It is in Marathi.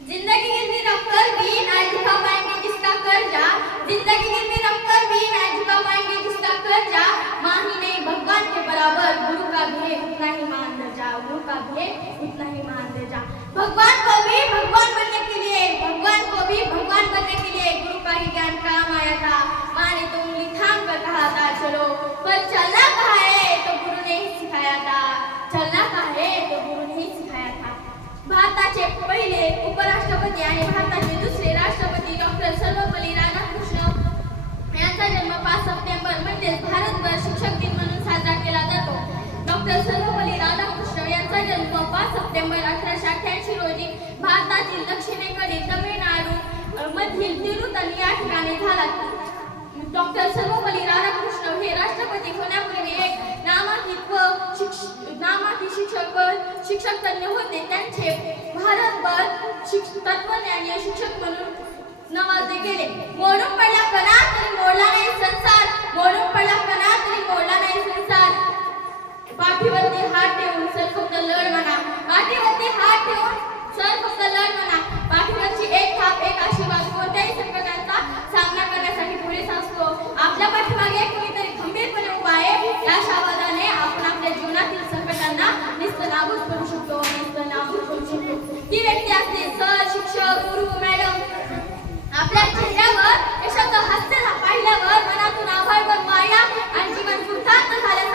जिंदगी गिरवी रख कर भी ना झुका पाएंगे जिसका कर्जा। जिंदगी गिरवी रख कर भी ना झुका पाएंगे जिसका कर्जा। माँ ही नहीं भगवान के बराबर गुरु का भी उतना ही मान दे जा। गुरु का भी उतना ही मान दे जा। भगवान को भी भगवान बनने के लिए गुरु का ही ज्ञान काम आया था। माँ ने तो उंगली थाम कर कहा था चलो, पर चलना कहा है तो गुरु ने ही सिखाया था। चलना कहा है तो गुरु ने ही सिखाया था। भारताचे पहिले उपराष्ट्रपती आणि भारताचे दुसरे राष्ट्रपती डॉक्टर सर्वपल्ली राधाकृष्ण यांचा जन्म 5 सप्टेंबर म्हणजे भारतभर शिक्षक दिन म्हणून साजरा केला जातो। डॉक्टर सर्वपल्ली राधाकृष्ण यांचा जन्म 5 सप्टेंबर 1888 रोजी भारतातील दक्षिणेकडील तामिळनाडू मधील तिरुतनी या ठिकाणी झाला। डॉक्टर सर्वपल्ली राधाकृष्ण हे राष्ट्रपती होण्यापूर्वी एक नामांकित शिक्षक तज्ञ होते। त्यांचे भारतभर तत्वज्ञानीय शिक्षक म्हणून नवाजले गेले। मोडून पडला कणा तरी मोडला नाही संसार। मोडून पडला कणा तरी मोडला नाही संसार। पाठीवरती हात ठेवून सर फक्त लढ म्हणा। पाठीवरती हात ठेवून सर फक्त लढ म्हणा। पाठीवरची एक थाप एक आशीर्वाद कोणत्याही संकटांचा सामना करण्यासाठी पुरेसा असतो। आपल्या पाठीमागे कोणीतरी खंबीरपणे उभा आहे या आशावादाने आपण आपल्या जीवनातील संकटांना निस्तनाबूत करू शकतो। ती व्यक्ती असते सर, शिक्षक, गुरु, मॅडम। आपल्या चेहऱ्यावर यशाचं हास्य पाहिल्यावर मनातून आभाळ व माया आणि जीवन कृतार्थ झाल्याचं